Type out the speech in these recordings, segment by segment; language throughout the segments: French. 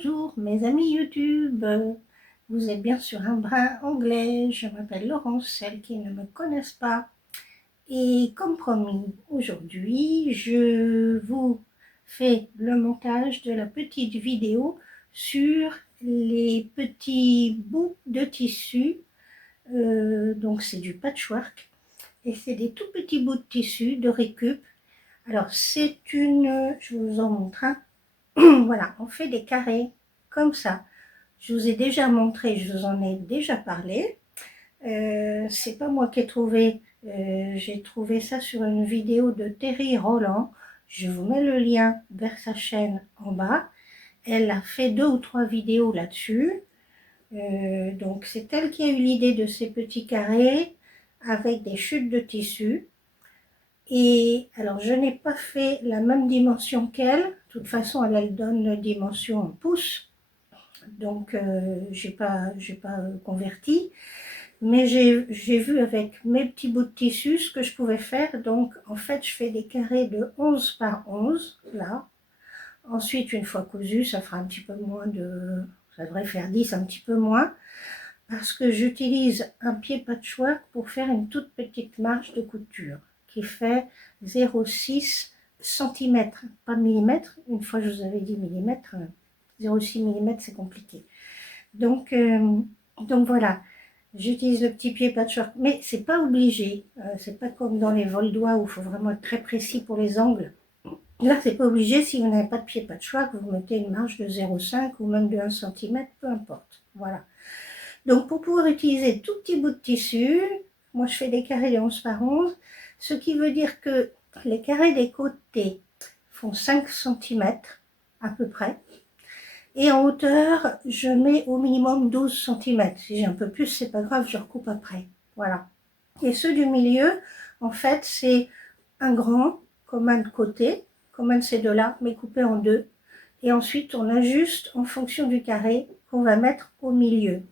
Bonjour mes amis YouTube, vous êtes bien sur un brin anglais, je m'appelle Laurence, celles qui ne me connaissent pas. Et comme promis, aujourd'hui, je vous fais le montage de la petite vidéo sur les petits bouts de tissu. Donc c'est du patchwork et c'est des tout petits bouts de tissu de récup. Alors c'est une, je vous en montre un. Voilà, on fait des carrés comme ça. Je vous ai déjà montré, je vous en ai déjà parlé. C'est pas moi qui ai trouvé, j'ai trouvé ça sur une vidéo de Terry Roland. Je vous mets le lien vers sa chaîne en bas. Elle a fait 2 ou 3 vidéos là-dessus. Donc c'est elle qui a eu l'idée de ces petits carrés avec des chutes de tissu. Et alors je n'ai pas fait la même dimension qu'elle. De toute façon, elle donne la dimension en pouces. Donc j'ai pas converti. Mais j'ai vu avec mes petits bouts de tissu ce que je pouvais faire. Donc en fait, je fais des carrés de 11 par 11, là. Ensuite, une fois cousu, ça fera un petit peu moins de... Ça devrait faire 10, un petit peu moins. Parce que j'utilise un pied patchwork pour faire une toute petite marge de couture qui fait 0,6 cm, pas millimètre. Une fois je vous avais dit millimètre, 0,6 mm c'est compliqué. Donc voilà, j'utilise le petit pied patchwork, mais c'est pas obligé. C'est pas comme dans les vol-doigts où il faut vraiment être très précis pour les angles. Là, c'est pas obligé. Si vous n'avez pas de pied patchwork, vous mettez une marge de 0,5 ou même de 1 cm, peu importe. Voilà. Donc pour pouvoir utiliser tout petit bout de tissu, moi je fais des carrés de 11 par 11, ce qui veut dire que les carrés des côtés font 5 cm à peu près. Et en hauteur, je mets au minimum 12 cm. Si j'ai un peu plus, c'est pas grave, je recoupe après. Voilà. Et ceux du milieu, en fait, c'est un grand, comme un de côté, comme un de ces deux-là, mais coupé en deux. Et ensuite, on ajuste en fonction du carré qu'on va mettre au milieu.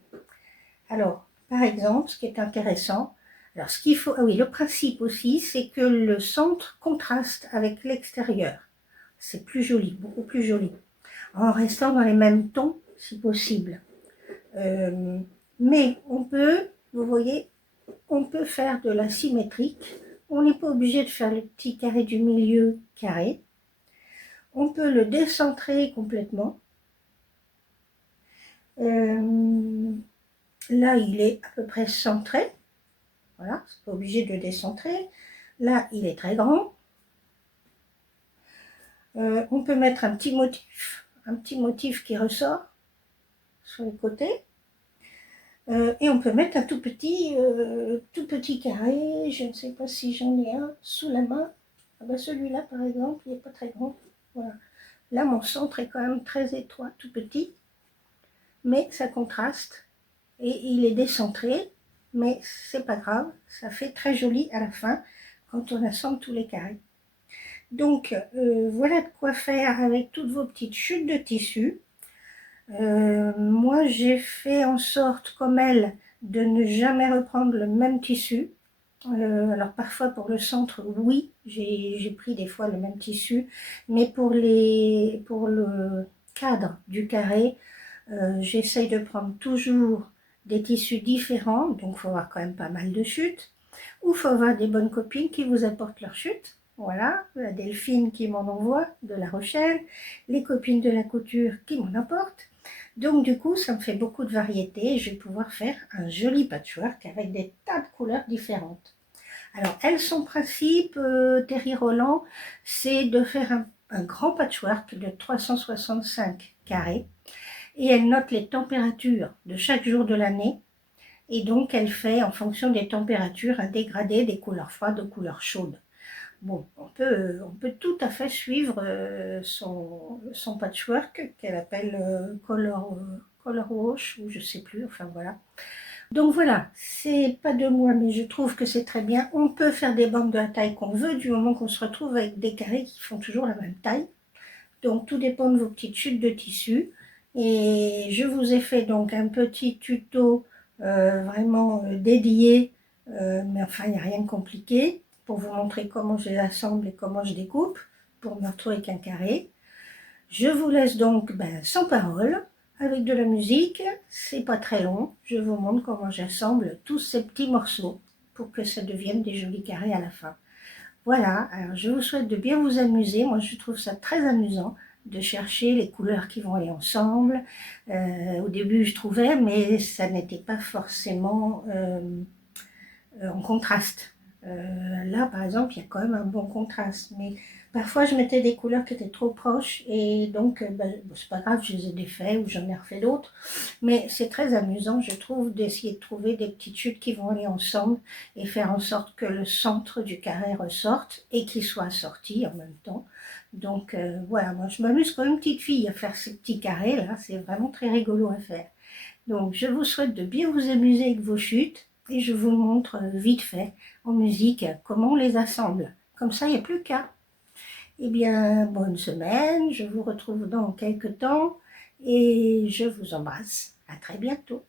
Alors, par exemple, ce qui est intéressant, alors ce qu'il faut, ah oui, le principe aussi, c'est que le centre contraste avec l'extérieur. C'est plus joli, beaucoup plus joli, en restant dans les mêmes tons, si possible. Mais on peut, vous voyez, on peut faire de la symétrique. On n'est pas obligé de faire le petit carré du milieu carré. On peut le décentrer complètement. Là, il est à peu près centré. Voilà, c'est pas obligé de le décentrer. Là, il est très grand. On peut mettre un petit motif qui ressort sur les côtés. Et on peut mettre un tout petit carré. Je ne sais pas si j'en ai un sous la main. Ah ben celui-là, par exemple, il n'est pas très grand. Voilà. Là, mon centre est quand même très étroit, tout petit. Mais ça contraste. Et il est décentré. Mais c'est pas grave. Ça fait très joli à la fin quand on assemble tous les carrés. Donc voilà de quoi faire avec toutes vos petites chutes de tissu. Moi j'ai fait en sorte comme elle de ne jamais reprendre le même tissu. Alors parfois pour le centre, oui, j'ai pris des fois le même tissu, mais pour le cadre du carré, j'essaye de prendre toujours des tissus différents, donc il faut avoir quand même pas mal de chutes, ou il faut avoir des bonnes copines qui vous apportent leurs chutes. Voilà, la Delphine qui m'en envoie de La Rochelle, les copines de la couture qui m'en apportent. Donc du coup, ça me fait beaucoup de variété. Je vais pouvoir faire un joli patchwork avec des tas de couleurs différentes. Alors, elle, son principe, Terry Roland, c'est de faire un grand patchwork de 365 carrés. Et elle note les températures de chaque jour de l'année. Et donc, elle fait, en fonction des températures, un dégradé des couleurs froides aux couleurs chaudes. Bon, on peut tout à fait suivre son patchwork qu'elle appelle color wash, ou je sais plus, enfin voilà. Donc voilà, c'est pas de moi, mais je trouve que c'est très bien. On peut faire des bandes de la taille qu'on veut, du moment qu'on se retrouve avec des carrés qui font toujours la même taille. Donc tout dépend de vos petites chutes de tissu. Et je vous ai fait donc un petit tuto vraiment dédié, mais enfin il n'y a rien de compliqué, pour vous montrer comment je les assemble et comment je découpe, pour me retrouver avec un carré. Je vous laisse donc sans parole, avec de la musique. C'est pas très long. Je vous montre comment j'assemble tous ces petits morceaux pour que ça devienne des jolis carrés à la fin. Voilà, alors je vous souhaite de bien vous amuser. Moi, je trouve ça très amusant de chercher les couleurs qui vont aller ensemble. Au début, je trouvais, mais ça n'était pas forcément en contraste. Là, par exemple, il y a quand même un bon contraste, mais parfois je mettais des couleurs qui étaient trop proches et donc c'est pas grave, je les ai défaits ou j'en ai refait d'autres, mais c'est très amusant, je trouve, d'essayer de trouver des petites chutes qui vont aller ensemble et faire en sorte que le centre du carré ressorte et qu'il soit assorti en même temps. Donc voilà, moi je m'amuse comme une petite fille à faire ces petits carrés là, c'est vraiment très rigolo à faire. Donc, je vous souhaite de bien vous amuser avec vos chutes et je vous montre vite fait en musique comment on les assemble. Comme ça, il n'y a plus qu'à. Eh bien, bonne semaine, je vous retrouve dans quelques temps et je vous embrasse. À très bientôt.